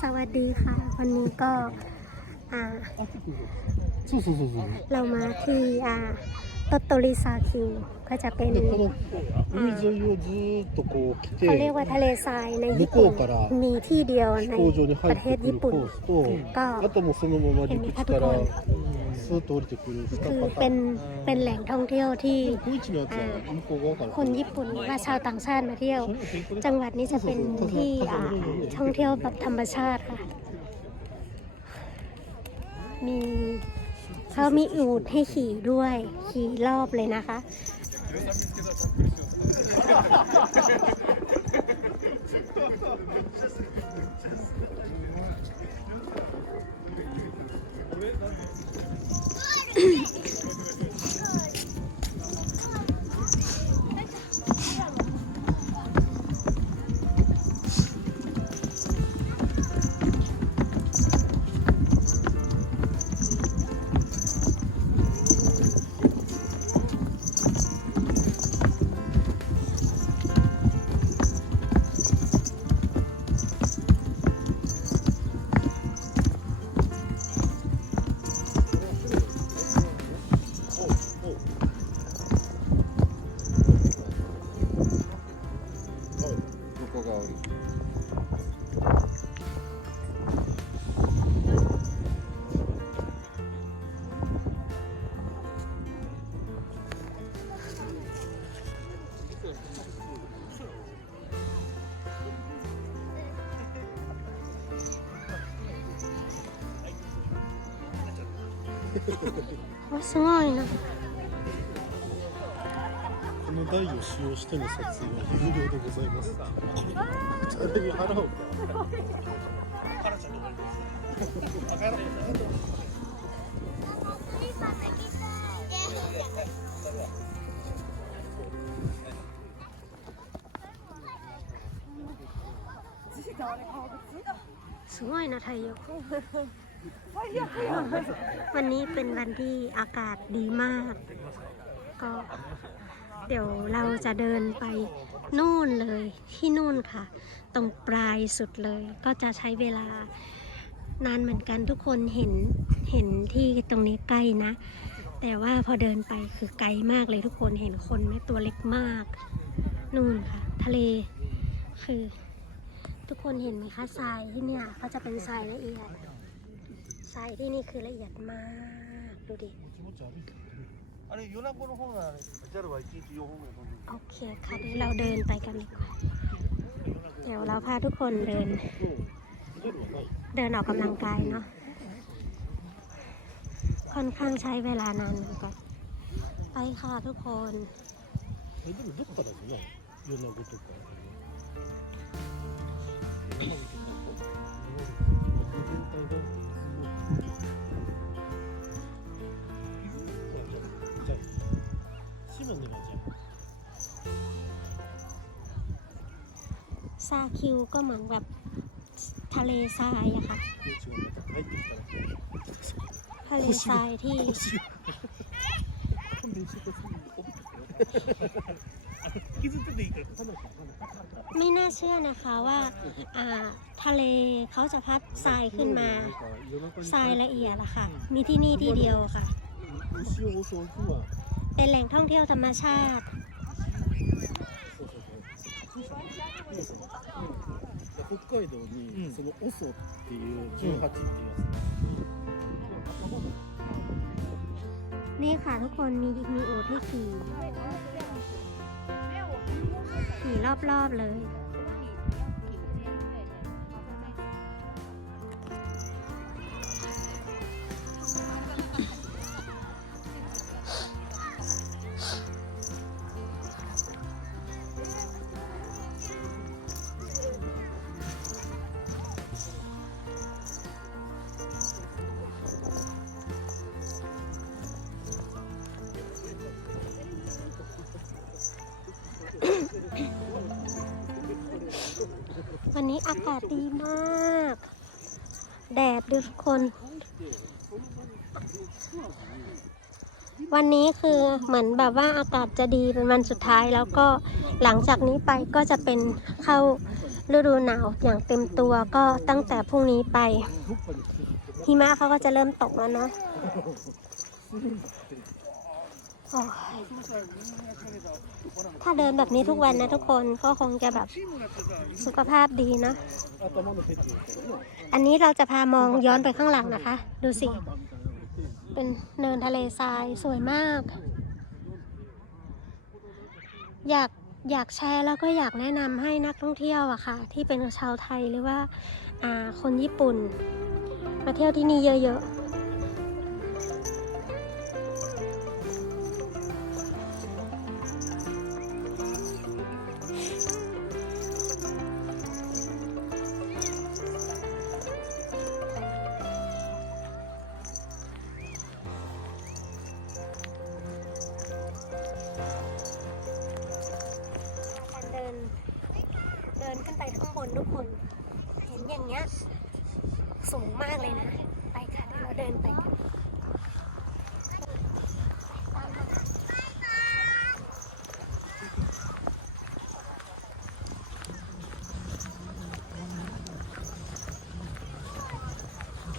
สวัสดีค่ะ วันนี้ก็อ่า そうそうそうそう เรามาที่อ่าโตโตริซาคิวก็จะเป็น でこの海沿いをずーっとこう来 เขาเรียก て ว่าทะเลทรายในญี่ปุ่น 向こうから มีที่เดียวใน 飛行場に ป 入 ระ っ เท て ศ くる ญี่ปุ่น コースと ก็ あともうそのまま陸地から เห็นไหม คือเป็นเป็นแหล่งท่องเที่ยวที่คนญี่ปุ่นว่าชาวต่างชาติมาเที่ยว จังหวัดนี้จะเป็นที่ท่องเที่ยวแบบธรรมชาติค่ะ มีเขามีอูดให้ขี่ด้วยขี่รอบเลยนะคะ Wait, 台を使用しての撮影は有料でございますこれ誰に払うかすごいนะไทยโยวันนี้เป็นวันที่อากาศดีมาก ก็ เดี๋ยวเราจะเดินไปนู่นเลยที่นู่นค่ะ ตรงปลายสุดเลยก็จะใช้เวลานานเหมือนกันทุกคนเห็นเห็นที่ตรงนี้ใกล้นะ แต่ว่าพอเดินไปคือไกลมากเลยทุกคนเห็นคนไหมตัวเล็กมาก นู่นค่ะ ทะเลคือ ทุกคนเห็นไหมคะทรายที่เนี่ยเขาจะเป็นทรายละเอียดทรายที่นี่คือละเอียดมาก ดูดิ あれ米子の方が JAL は1日4本ぐらい飛んでる โอเคค่ะเดี๋ยวเราเดินไปกันดีกว่า เดี๋ยวเราพาทุกคนเดิน JAL はない เดินออกกำลังกายเนาะ ค่อนข้างใช้เวลานานเหมือนกัน ไปค่ะทุกคน えでもどっからじゃない米子とか か ซาคิวก็เหมือนแบบทะเลทรายอะค่ะ ทะเลทรายที่ ไม่น่าเชื่อนะคะว่าอ่าทะเลเขาจะพัดทรายขึ้นมา ทรายละเอียดละค่ะ มีที่นี่ที่เดียวค่ะ เป็นแหล่งท่องเที่ยวธรรมชาติ 北海道にそのオソっていう18っていうや นี่ค่ะทุกคนมีมีอูฐให้ขี่ ขี่รอบๆเลย วันนี้อากาศดีมาก แดดดูทุกคน วันนี้คือเหมือนแบบว่าอากาศจะดีเป็นวันสุดท้ายแล้วก็หลังจากนี้ไปก็จะเป็นเข้าฤดูหนาวอย่างเต็มตัวก็ตั้งแต่พรุ่งนี้ไปหิมะเขาก็จะเริ่มตกแล้วเนาะ ถ้าเดินแบบนี้ทุกวันนะทุกคนก็คงจะแบบสุขภาพดีนะ อันนี้เราจะพามองย้อนไปข้างหลังนะคะ ดูสิ เป็นเนินทะเลทรายสวยมาก อยากอยากแชร์แล้วก็อยากแนะนำให้นักท่องเที่ยวอะค่ะ ที่เป็นชาวไทยหรือว่าคนญี่ปุ่น มาเที่ยวที่นี่เยอะๆ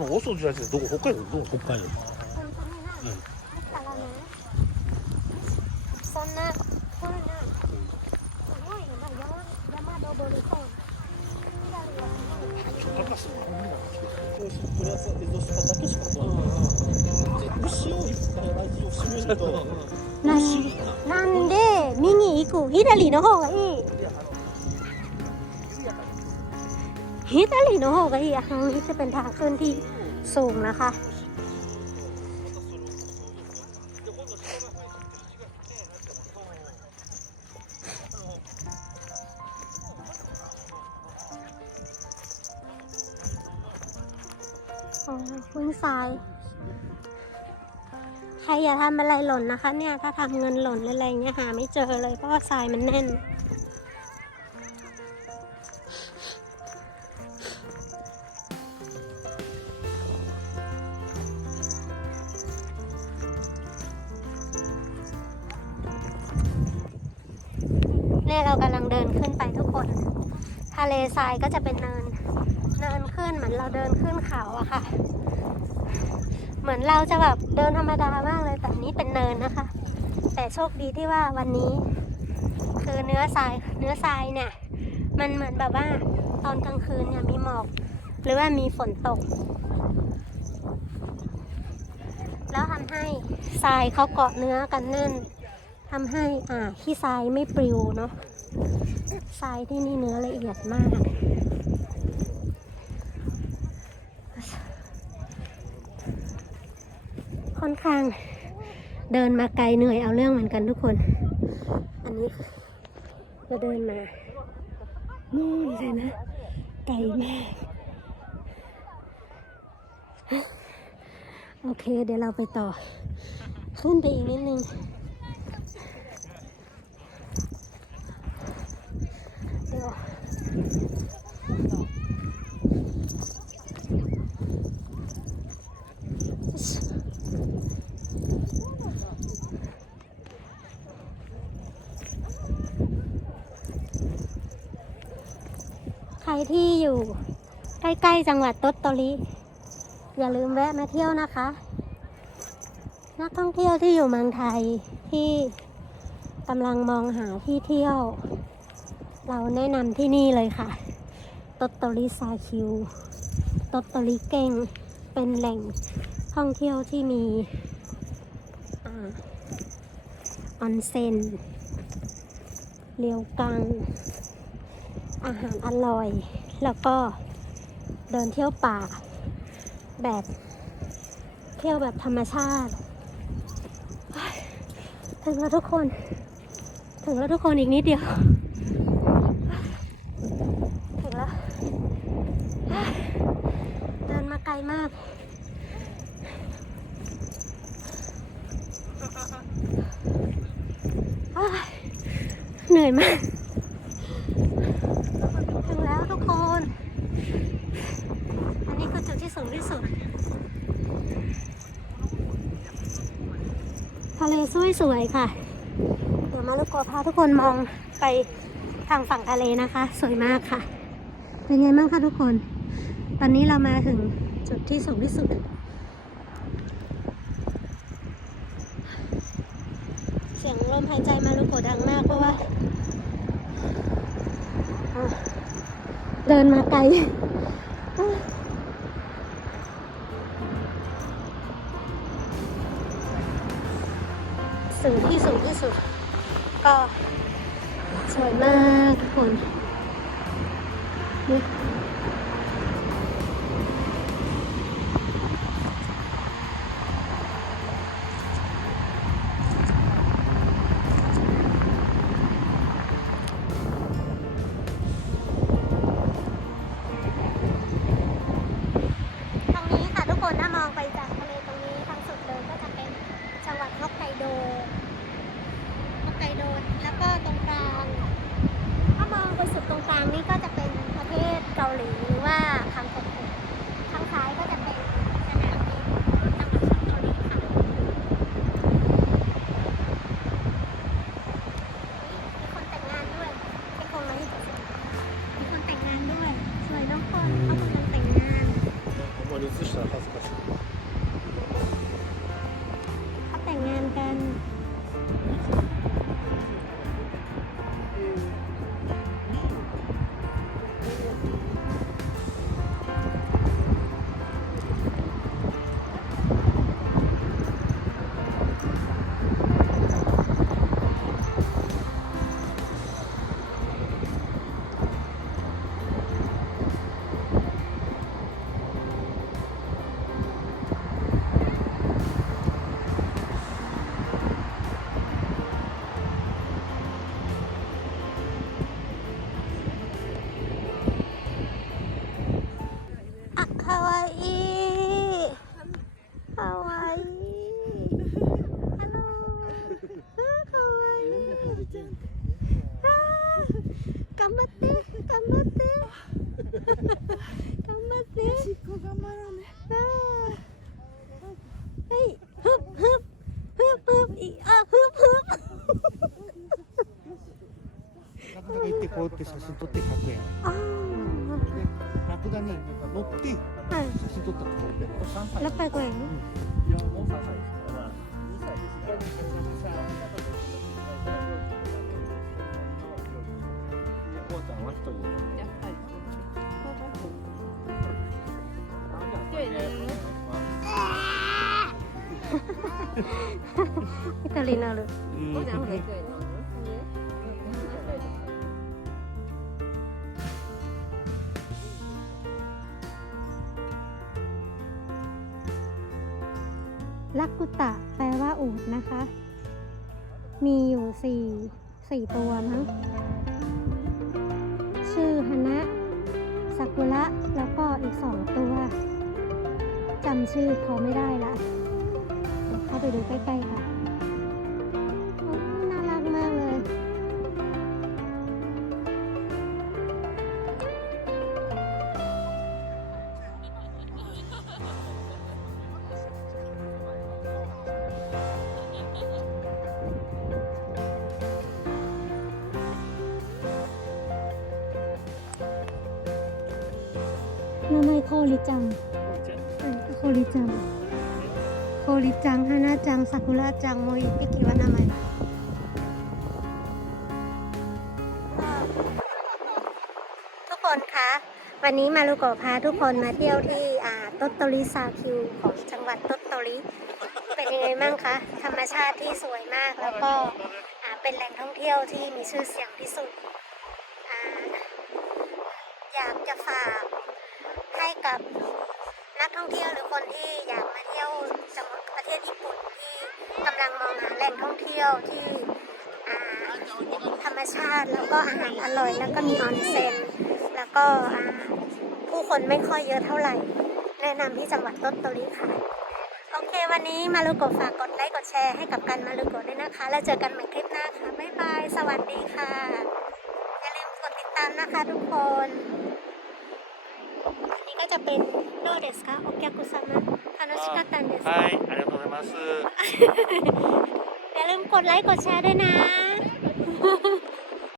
のオソジラシどこ北海道ど北海道本当に、でなんで見に行く？左の方がいい。 ฮิตอะไรนาะก็อีกทางนี้จะเป็นทางขึ้นที่สูงนะคะ ของพื้นทราย ใครอย่าทำอะไรหล่นนะคะ เนี่ย ถ้าทำเงินหล่นอะไรเงี้ยหาไม่เจอเลยเพราะว่าทรายมันแน่นะเลทรายก็จะเป็นเนิน เนินขึ้นเหมือนเราเดินขึ้นเขาอะค่ะ เหมือนเราจะแบบเดินธรรมดามากเลยแต่นนี้เป็นเนินนะคะ แต่โชคดีที่ว่าวันนี้ คือเนื้อทรายเนื้อทรายเนี่ย มันเหมือนแบบว่าตอนกลางคืนเนี่ยมีหมอก หรือว่ามีฝนตก แล้วทำให้ทรายเขาเกาะเนื้อกันแน่นทำให้อ่าขี้ทรายไม่ปลิวเนาะ ทรายที่นี่เนื้อละเอียดมาก ค่อนข้างเดินมาไกลเหนื่อยเอาเรื่องเหมือนกันทุกคน อันนี้เราเดินมานู่นเลยนะไกลมากโอเค เดี๋ยวเราไปต่อ ขึ้นไปอีกนิดนึง เดี๋ยว ใครที่ อยู่ ใกล้ ๆ จังหวัดตตโตริ อย่าลืมแวะมาเที่ยวนะคะ นักท่องเที่ยวที่อยู่เมืองไทยที่กำลังมองหาที่เที่ยว เราแนะนำที่นี่เลยค่ะ ตตโตริซาคิวตตโตริเก่งเป็นแหล่งท่องเที่ยวที่มีอออนเซ็นเรียวกัง อาหารอร่อย แล้วก็เดินเที่ยวป่า แบบเที่ยวแบบธรรมชาติถึงแล้วทุกคน ถึงแล้วทุกคนอีกนิดเดียว ถึงแล้ว เดินมาไกลมากเหนื่อยมาก ถึงแล้วทุกคน อันนี้คือจุดที่สูงที่สุด ทะเลสวยๆค่ะ เดี๋ยวมาลุกโกพาทุกคนมองไปทางฝั่งทะเลนะคะ สวยมากค่ะ เป็นไงบ้างคะทุกคน ตอนนี้เรามาถึงจุดที่สูงที่สุด เสียงลมหายใจมารุโกดังมากเพราะว่า เดินมาไกล สูงที่สูงที่สุด ก็สวยมากทุกคนนี่ อิตาลีนาเลยลักกุตะแปลว่าอูดนะคะ มีอยู่สี่สี่ตัวมั้ง ชื่อฮานะซากุระ แล้วก็อีกสองตัว จำชื่อเขาไม่ได้ละ เข้าไปดูใกล้ๆค่ะน่ารักมากเลยน้าม่ยโคลิจังโคลิจัง โคริจังฮานาจังซากุระจังโมอิติกิวานามันทุกคนคะวันนี้มาลูกกพาทุกคนมาเที่ยวที่อ่าตโตริซาคิวของจังหวัดตโตริเป็นยังไงบ้างคะธรรมชาติที่สวยมากแล้วก็อ่าเป็นแหล่งท่องเที่ยวที่มีชื่อเสียงที่สุดอ่าอยากจะฝากให้กับ นักท่องเที่ยวหรือคนที่อยากมาเที่ยวจังหวัดประเทศญี่ปุ่นที่กำลังมองหาแหล่งท่องเที่ยวที่ธรรมชาติแล้วก็อาหารอร่อยแล้วก็มีออนเซ็นแล้วก็ผู้คนไม่ค่อยเยอะเท่าไหร่ แนะนำที่จังหวัดโตโตริค่ะโอเค วันนี้มารุโกฝากกดไลค์กดแชร์ให้กับการมารุโกด้วยนะคะ แล้วเจอกันใหม่คลิปหน้าค่ะบ๊ายบาย สวัสดีค่ะ อย่าลืมกดติดตามนะคะทุกคน อันนี้ก็จะเป็นโดเดสかお客様楽しかったんですかはい、ありがとうございます。อย่าลืมกดไลค์กดแชร์ด้วยนะ